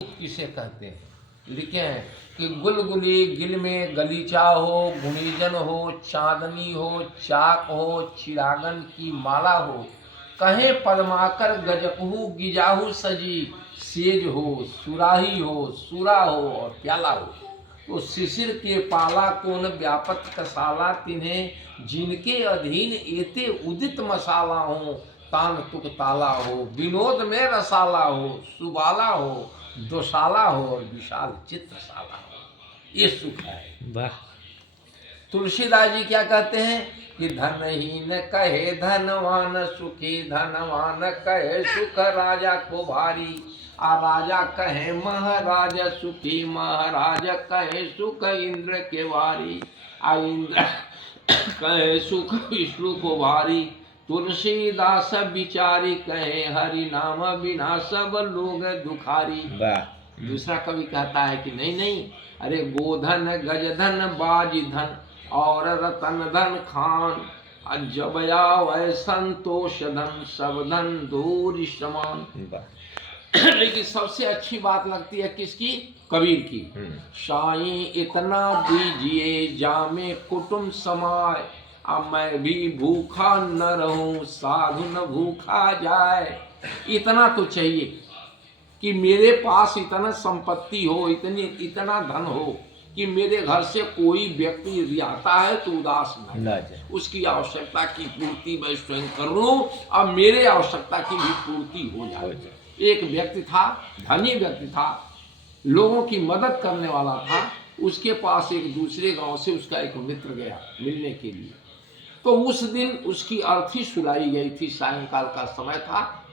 किसे कहते हैं? लिखे हैं कि गुलगुली गिल में गलीचा हो, गुणीजन हो, चांदनी हो, चाक हो, चिरागन की माला हो, कहे पद्माकर गजकहू गिजाहू सजी, सेज हो, सुराही हो, सुरा हो और प्याला हो। तो शिशिर के पाला कोन व्यापत कसाला तिन्हें, जिनके अधीन एते उदित मसाला हो, तान तुक ताला हो, विनोद में रसाला हो, सुबाला हो, दोसाला हो और विशाल चित्रशाला हो। ये सुख है। वाह। तुलसीदास जी क्या कहते हैं कि धनहीन कहे धनवान सुखी, धनवान कहे सुख राजा को भारी, आ राजा कहे महाराज सुखी, महाराज कहे सुख इंद्र के वारी, आ इंद्र कहे सुख विष्णु को भारी, तुलसीदास बिचारी कहे हरि नाम बिना सब लोग दुखारी। दूसरा कवि कहता है कि नहीं नहीं, अरे गोधन गजधन बाजी धन और रतन धन खान, जब आवे संतोष धन सब धन दूर समान। लेकिन सबसे अच्छी बात लगती है किसकी? कबीर की। साईं इतना दीजिए जामे कुटुंब समाय, अब मैं भी भूखा न रहूं साधु न भूखा जाए। इतना तो चाहिए कि मेरे पास इतना संपत्ति हो, इतना धन हो कि मेरे घर से कोई व्यक्ति आता है तो उदास न जाए, उसकी आवश्यकता की पूर्ति मैं स्वयं कर लूं, अब मेरे आवश्यकता की भी पूर्ति हो जाए। एक व्यक्ति था, धनी व्यक्ति था, लोगों की मदद करने वाला था। उसके पास एक दूसरे गांव से उसका एक मित्र गया मिलने के लिए। तो उस दिन उसकी अर्थी सुलाई गई थी, सायंकाल का समय था।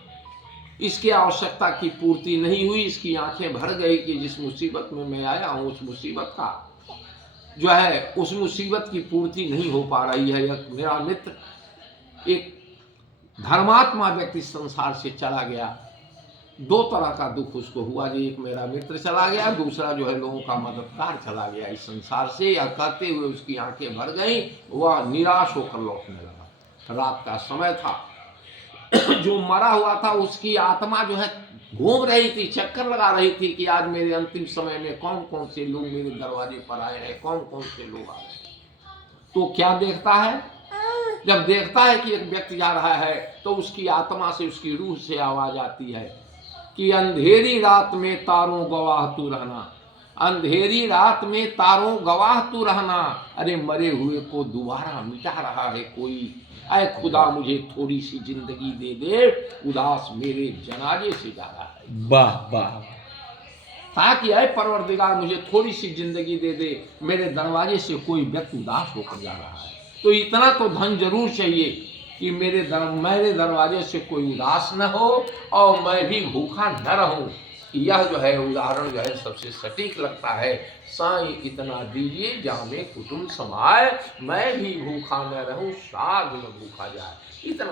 इसकी आवश्यकता की पूर्ति नहीं हुई, इसकी आंखें भर गई कि जिस मुसीबत में मैं आया हूं उस मुसीबत का जो है उस मुसीबत की पूर्ति नहीं हो पा रही है। मेरा मित्र एक धर्मात्मा व्यक्ति संसार से चला गया। दो तरह का दुख उसको हुआ, जो एक मेरा मित्र चला गया, दूसरा जो है लोगों का मददगार चला गया इस संसार से। यह कहते हुए उसकी आंखें भर गई, वह निराश होकर लौटने लगा। रात का समय था। जो मरा हुआ था उसकी आत्मा जो है घूम रही थी, चक्कर लगा रही थी कि आज मेरे अंतिम समय में कौन कौन से लोग मेरे दरवाजे पर आए हैं, कौन कौन से लोग आए हैं। तो क्या देखता है? जब देखता है कि एक व्यक्ति जा रहा है तो उसकी आत्मा से, उसकी रूह से आवाज आती है कि अंधेरी रात में तारों गवाह तू रहना, अंधेरी रात में तारों गवाह तू रहना, अरे मरे हुए को दोबारा मिटा रहा है कोई, ऐ खुदा मुझे थोड़ी सी जिंदगी दे दे, उदास मेरे जनाजे से जा रहा है। वाह वाह। ताकि ऐ परवरदिगार मुझे थोड़ी सी जिंदगी दे दे, मेरे दरवाजे से कोई व्यक्ति उदास होकर जा रहा है। तो इतना तो धन जरूर चाहिए कि मेरे दरवाजे से कोई उदास न हो और मैं भी भूखा न रहूं। यह जो है उदाहरण जो है सबसे सटीक लगता है। साईं इतना दीजिए जामे कुटुंब समाए, मैं भी भूखा न रहूं साधु न भूखा जाए। इतना